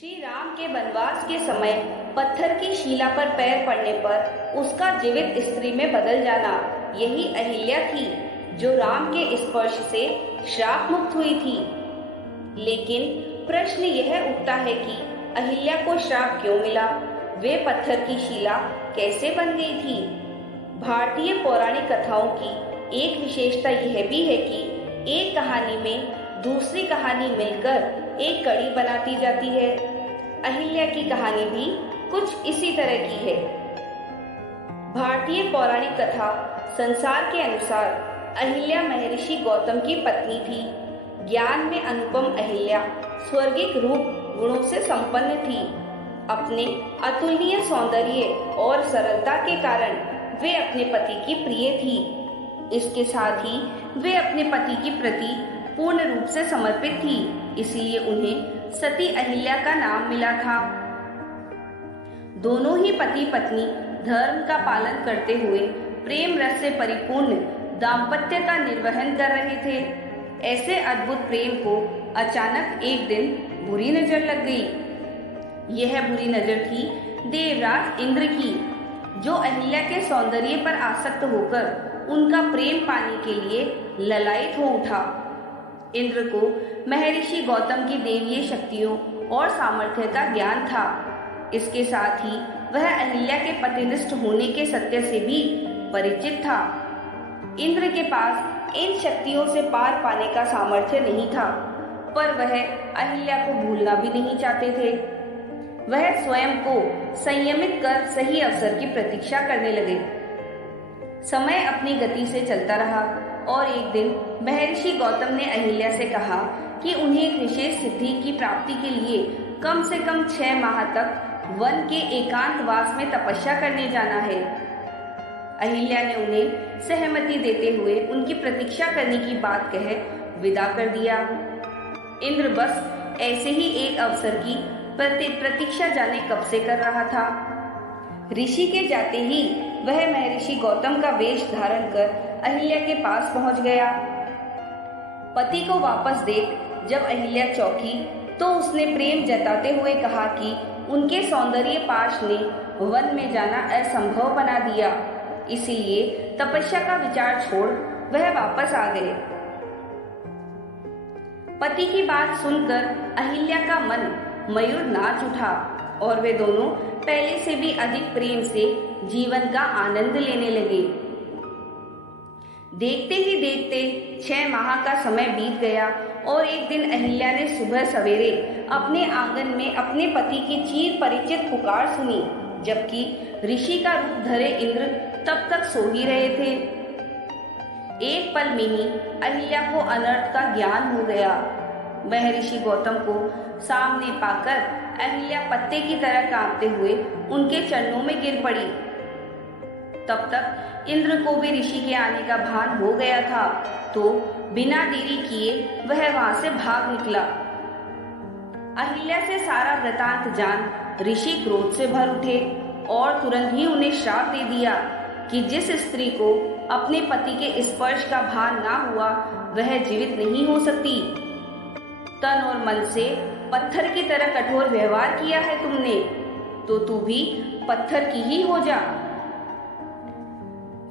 श्री राम के वनवास के समय पत्थर की शिला पर पैर पड़ने पर उसका जीवित स्त्री में बदल जाना, यही अहिल्या थी जो राम के स्पर्श से श्राप मुक्त हुई थी। लेकिन प्रश्न यह उठता है कि अहिल्या को श्राप क्यों मिला? वे पत्थर की शिला कैसे बन गई थी? भारतीय पौराणिक कथाओं की एक विशेषता यह भी है कि एक कहानी में दूसरी कहानी मिलकर एक कड़ी बनाती जाती है। अहिल्या की कहानी भी कुछ इसी तरह की है। भारतीय पौराणिक कथा संसार के अनुसार अहिल्या महर्षि गौतम की पत्नी थी। ज्ञान में अनुपम अहिल्या स्वर्गिक रूप गुणों से संपन्न थी। अपने अतुलनीय सौंदर्य और सरलता के कारण वे अपने पति की प्रिय थी। इसके साथ ही वे अपने पति की प्रति पूर्ण रूप से समर्पित थी, इसलिए उन्हें सती अहिल्या का नाम मिला था। दोनों ही पति पत्नी धर्म का पालन करते हुए प्रेम रस से परिपूर्ण दाम्पत्य का निर्वहन कर रहे थे। ऐसे अद्भुत प्रेम को अचानक एक दिन बुरी नजर लग गई। यह बुरी नजर थी देवराज इंद्र की, जो अहिल्या के सौंदर्य पर आसक्त होकर उनका प्रेम पाने के लिए ललायित हो उठा। इंद्र को महर्षि गौतम की देवीय शक्तियों और सामर्थ्य का ज्ञान था। इसके साथ ही वह अहिल्या के पतिनिष्ठ होने के सत्य से भी परिचित था। इंद्र के पास इन शक्तियों से पार पाने का सामर्थ्य नहीं था, पर वह अहिल्या को भूलना भी नहीं चाहते थे। वह स्वयं को संयमित कर सही अवसर की प्रतीक्षा करने लगे। समय अपनी गति से चलता रहा और एक दिन महर्षि गौतम ने अहिल्या से कहा कि उन्हें एक विशेष सिद्धि की प्राप्ति के लिए कम से कम 6 माह तक वन के एकांतवास में तपस्या करने जाना है। अहिल्या ने उन्हें सहमति देते हुए उनकी प्रतीक्षा करने की बात कह विदा कर दिया। इंद्र बस ऐसे ही एक अवसर की प्रतीक्षा जाने कब से कर रहा था। ऋषि के जाते ही वह महर्षि गौतम का वेश धारण कर अहिल्या के पास पहुंच गया। पति को वापस देख जब अहिल्या चौंकी तो उसने प्रेम जताते हुए कहा कि उनके सौंदर्य पाश ने वन में जाना असंभव बना दिया, इसीलिए तपस्या का विचार छोड़ वह वापस आ गए। पति की बात सुनकर अहिल्या का मन मयूर नाच उठा और वे दोनों पहले से भी अधिक प्रेम से जीवन का आनंद लेने लगे। देखते ही देखते 6 माह का समय बीत गया और एक दिन अहिल्या ने सुबह सवेरे अपने आंगन में अपने पति की चिर परिचित पुकार सुनी, जबकि ऋषि का रूप धरे इंद्र तब तक सो ही रहे थे। एक पल में ही अहिल्या को अनर्थ का ज्ञान हो गया। महर्षि गौतम को सामने पाकर अहिल्या पत्ते की तरह कांपते हुए उनके चरणों में गिर पड़ी। तब तक इंद्र को भी ऋषि के आने का भान हो गया था, तो बिना देरी किए वह वहां से भाग निकला। अहिल्या से सारा वृतांत जान ऋषि क्रोध से भर उठे और तुरंत ही उन्हें श्राप दे दिया कि जिस स्त्री को अपने पति के स्पर्श का भान ना हुआ वह जीवित नहीं हो सकती। तन और मन से पत्थर की तरह कठोर व्यवहार किया है तुमने, तो तू भी पत्थर की ही हो जा।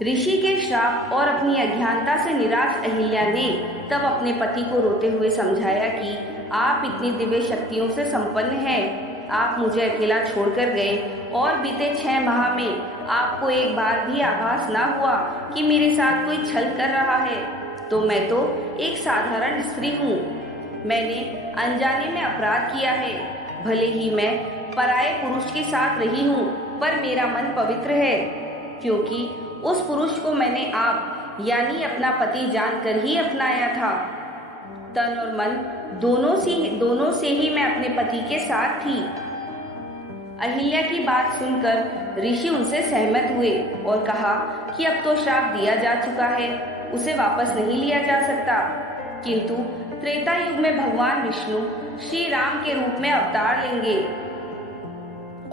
ऋषि के श्राप और अपनी अज्ञानता से निराश अहिल्या ने तब अपने पति को रोते हुए समझाया कि आप इतनी दिव्य शक्तियों से संपन्न हैं, आप मुझे अकेला छोड़कर गए और बीते 6 माह में आपको एक बार भी आभास ना हुआ कि मेरे साथ कोई छल कर रहा है। तो मैं तो एक साधारण स्त्री हूँ, मैंने अनजाने में अपराध किया है। भले ही मैं पराये पुरुष के साथ रही हूँ, पर मेरा मन पवित्र है, क्योंकि उस पुरुष को मैंने आप यानी अपना पति जानकर ही अपनाया था। तन और मन दोनों से ही मैं अपने पति के साथ थी। अहिल्या की बात सुनकर ऋषि उनसे सहमत हुए और कहा कि अब तो श्राप दिया जा चुका है, उसे वापस नहीं लिया जा सकता। किंतु त्रेता युग में भगवान विष्णु श्री राम के रूप में अवतार लेंगे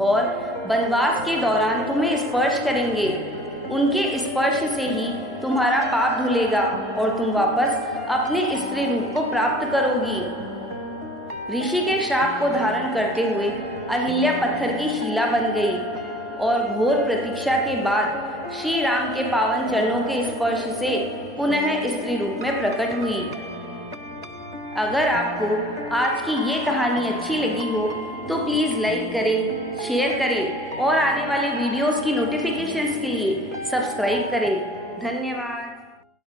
और वनवास के दौरान तुम्हें स्पर्श करेंगे। उनके स्पर्श से ही तुम्हारा पाप धुलेगा और तुम वापस अपने स्त्री रूप को प्राप्त करोगी। ऋषि के श्राप को धारण करते हुए अहिल्या पत्थर की शिला बन गई और घोर प्रतीक्षा के बाद श्री राम के पावन चरणों के स्पर्श से पुनः स्त्री रूप में प्रकट हुई। अगर आपको आज की ये कहानी अच्छी लगी हो तो प्लीज लाइक करें, शेयर करें और आने वाले वीडियोस की नोटिफिकेशंस के लिए सब्सक्राइब करें। धन्यवाद।